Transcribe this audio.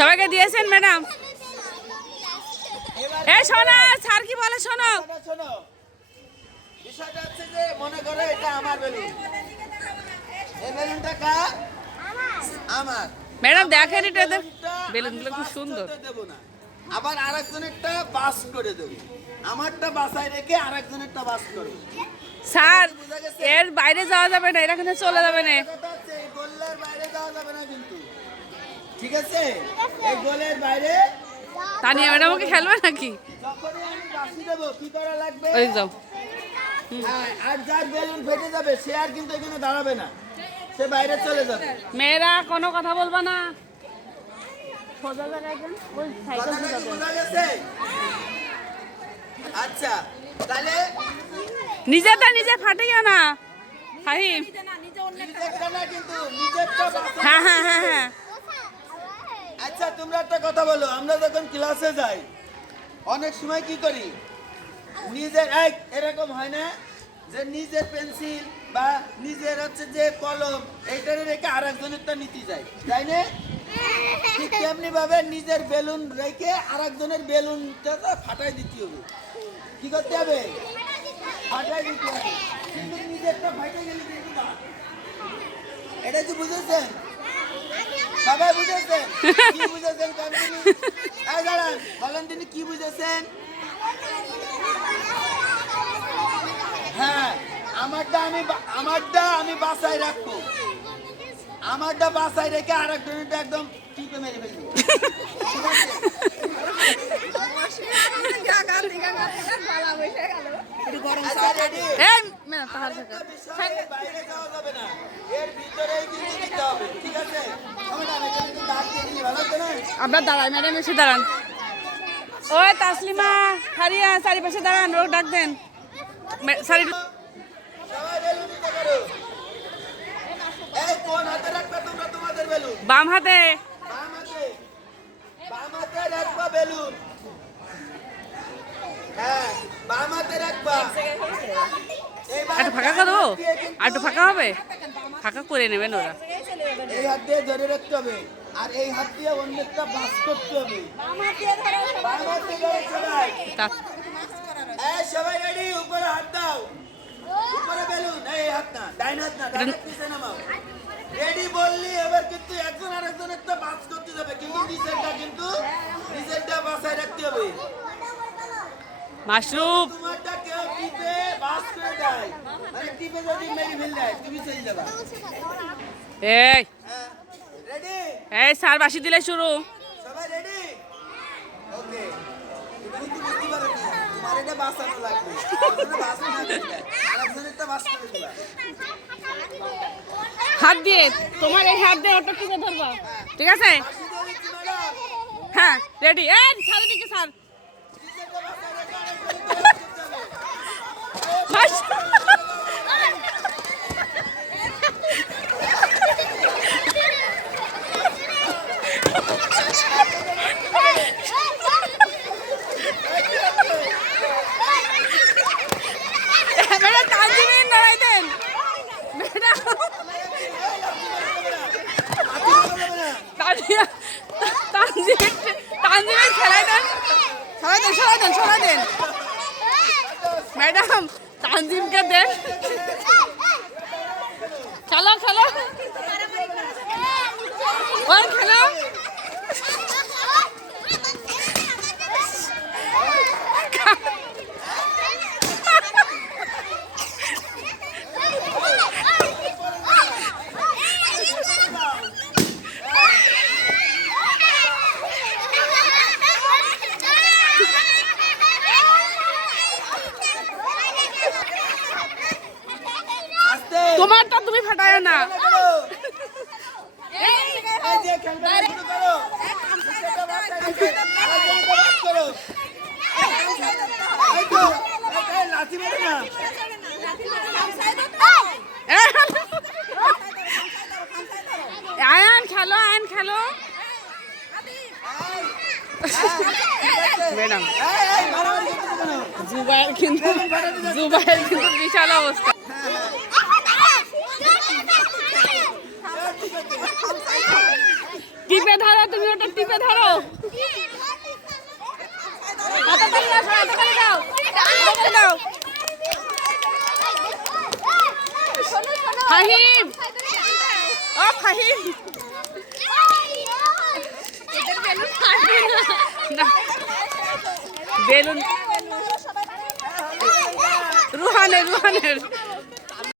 সবাইকে দিয়েছেন ম্যাডাম? এই শোনো, স্যার কি বলে শোনো। বিষয়টা হচ্ছে যে মনে করো এটা আমার বেলুন, এই বেলুনটা কার? আমার। ম্যাডাম দেখেন এটা, বেলুনগুলো খুব সুন্দর। দেবো না, আবার আরেকজনেরটা বাস করে দেবো। আমারটা বাসায় রেখে আরেকজনেরটা বাস করবো। স্যার এর বাইরে যাওয়া যাবে না, এর এখানে চলে যাবে না। এই গোলের বাইরে যাওয়া যাবে না কিন্তু, ঠিক আছে? এই গোলের বাইরে তানিয়া ম্যাডাম ওকে খেলবে নাকি? যখনই আমি বাসি দেবো কি করা লাগবে? ওই যাও। হ্যাঁ, আর যার বেলুন ফেটে যাবে সে আর কিন্তু এখানে দাঁড়াবে না, সে বাইরে চলে যাবে। মেয়েরা কোনো কথা বলবা না, সোজা জায়গায় যান, ওই সাইকেল কথাটা কি যাবেন। বোঝা গেছে? আচ্ছা, তাহলে নিজেরটা নিজে ফাটিও না ফাহিম। নিজেরটা না কিন্তু, নিজেরটা বাসায়। হ্যাঁ হ্যাঁ হ্যাঁ হ্যাঁ। আচ্ছা, তোমরা একটা কথা বলো, আমরা যখন ক্লাসে যাই অনেক সময় কি করি, নিজের এরকম হয় না যে নিজের পেন্সিল বা নিজের হচ্ছে যে কলম এইটারে রেখে আরেকজনেরটা নিতে যায়, তাই না? ঠিক তেমনি ভাবে নিজের বেলুন রেখে আরেকজনের বেলুনটা ফাটাই দিতে হবে। কি করতে হবে? ফাটাই দিতে হবে, কিন্তু নিজেরটা ফাটে গেলে কিন্তু না। এটা কি বুঝেছেন? সবাই বুঝেছেন? কি বুঝেছেন? এই দাঁড়ান, বলেন তিনি কি বুঝেছেন? হ্যাঁ, আমারটা আমি বাসায় রাখবো, আমারটা বাসায় রেখে আরেকজনটা একদম টিপে মেরে ফেলবো। ঠিক আছে? আচ্ছা, ready? এই ম্যাডাম তাহার থেকে বিষয়ে বাইরে যাওয়া যাবে না, এর ভিতরেই কিন্তু দিতে হবে, ঠিক আছে? ম্যাডাম, এখানে কিন্তু দাগ দিয়ে দিলে ভালো হতো না? আপনার দাঁড়ান, ম্যাডাম এসে দাঁড়ান। ওই তাসলিমা হারিয়া চারিপাশে দাঁড়ান, ও ডাক দেন। সারি সবাই বেলুন দিতে পারো। এই কোন হাতে রাখবে তোমরা তোমাদের বেলুন? বাম হাতে। বাম হাতে, বাম হাতে রাখবা বেলুন। হ্যাঁ, বাম হাতে রাখবা। এইবার একটু ফাঁকা করো, আর একটু ফাঁকা হবে, ফাঁকা করে নেবেন ওরা। এই হাত দিয়ে ধরে রাখতে হবে, আর এই হাত দিয়ে অন্যটা বাস করতে হবে। বাম হাতে ধরে সবাই। এই সবাই রেডি? উপরে হাত দাও, উপরে বেলুন। এই হাত না, ডাইন হাত না, ডাইন হাত নিচে নামাও। রেডি বললি এবার কিন্তু একজন আরেকজন একটা বাস করতে যাবে, কিন্তু নিচেরটা বাসায় রাখতে হবে। মাশরুফ তোমারটা কেউ টিপে বাস করে দেয়, মানে টিপে যদি মেরে ফেল দেয় তুমি চলে যাবা। এই রেডি? এই স্যার বাসি দিলে শুরু। সবাই রেডি? ওকে। তুমি কিন্তু বুঝতে পারো না, তোমার এটা বাসানো লাগবে, আরেকজনের বাসানো লাগবে, আরেকজনেরটা বাস করে দিবা। হাত দিয়ে, তোমার এই হাত দিয়ে ওটা টিপে ধরবা, ঠিক আছে? বাসি দিয়ে দিচ্ছি ম্যাডাম। হ্যাঁ রেডি। এই স্যার দিকে স্যার। নিচেরটা বাসায় রেখে আরেকজনেরটা বাস করতে হবে। ম্যাডাম তানজিমের নড়াই দেন, ম্যাডাম তানজিমের খেলাই দেন, সরাই দেন ম্যাডাম, তানজিমকে দেন। খেলো ওর খেলো। আস্তে। তোমারটা তুমি ফাটায় না। এই যে খেলবে শুরু করো। নিচেরটা বাসায় রেখে আরেকজনেরটা বাস করো। এই তো, এই লাথি মেরে না। আয়ান খেলো ম্যাডাম। এই মারামারি করতেছো কেন? জুবাইয়ের কিন্তু বিশাল অবস্থা। টিপে ধরো, তুমি ওটা টিপে ধরো। হাতাতালি দাও, হাতাতালি দাও, হাতাতালি দাও। ফাহিম, ও ফাহিম, না, বেলুন রুহানের